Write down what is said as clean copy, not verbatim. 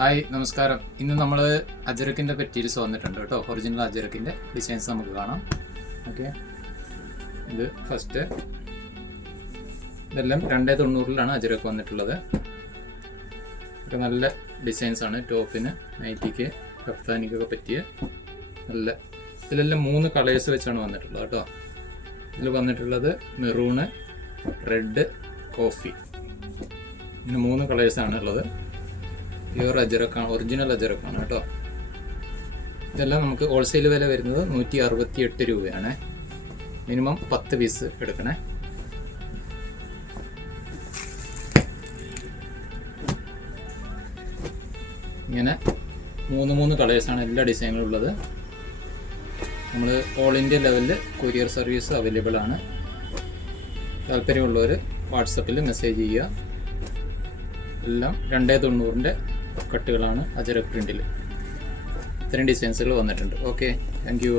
Hi നമസ്കാരം. ഇന്ന് നമ്മൾ അജരക്കിൻ്റെ പെറ്റീരിയൽസ് വന്നിട്ടുണ്ട് കേട്ടോ. ഒറിജിനൽ അജരക്കിൻ്റെ ഡിസൈൻസ് നമുക്ക് കാണാം. ഓക്കെ, ഇത് ഫസ്റ്റ്. ഇതെല്ലാം 290 അജരക്ക് വന്നിട്ടുള്ളത്. ഒക്കെ നല്ല ഡിസൈൻസാണ്. ടോപ്പിന്, നൈറ്റിക്ക്, കഫ്താനിക്കൊക്കെ പറ്റിയ നല്ല. ഇതിലെല്ലാം 3 കളേഴ്സ് വെച്ചാണ് വന്നിട്ടുള്ളത് കേട്ടോ. ഇതിൽ വന്നിട്ടുള്ളത് മെറൂണ്, റെഡ്, കോഫി, ഇങ്ങനെ 3 കളേഴ്സാണ് ഉള്ളത്. പ്യുവർ അജരക്കാണ്, ഒറിജിനൽ അജരക്കാണ് കേട്ടോ. ഇതെല്ലാം നമുക്ക് ഹോൾസെയിൽ വില വരുന്നത് 168 രൂപയാണ്. മിനിമം 10 പീസ് എടുക്കണേ. ഇങ്ങനെ 3 കളേഴ്സാണ് എല്ലാ ഡിസൈനിലും ഉള്ളത്. നമ്മൾ ഓൾ ഇന്ത്യ ലെവലിൽ കൊറിയർ സർവീസ് അവൈലബിൾ ആണ്. താല്പര്യമുള്ളവർ വാട്സപ്പിൽ മെസ്സേജ് ചെയ്യുക. എല്ലാം 290 കട്ടുകളാണ് അജരക് പ്രിൻറ്റിൽ. ഇത്രയും ഡിസൈൻസുകൾ വന്നിട്ടുണ്ട്. Okay, thank you.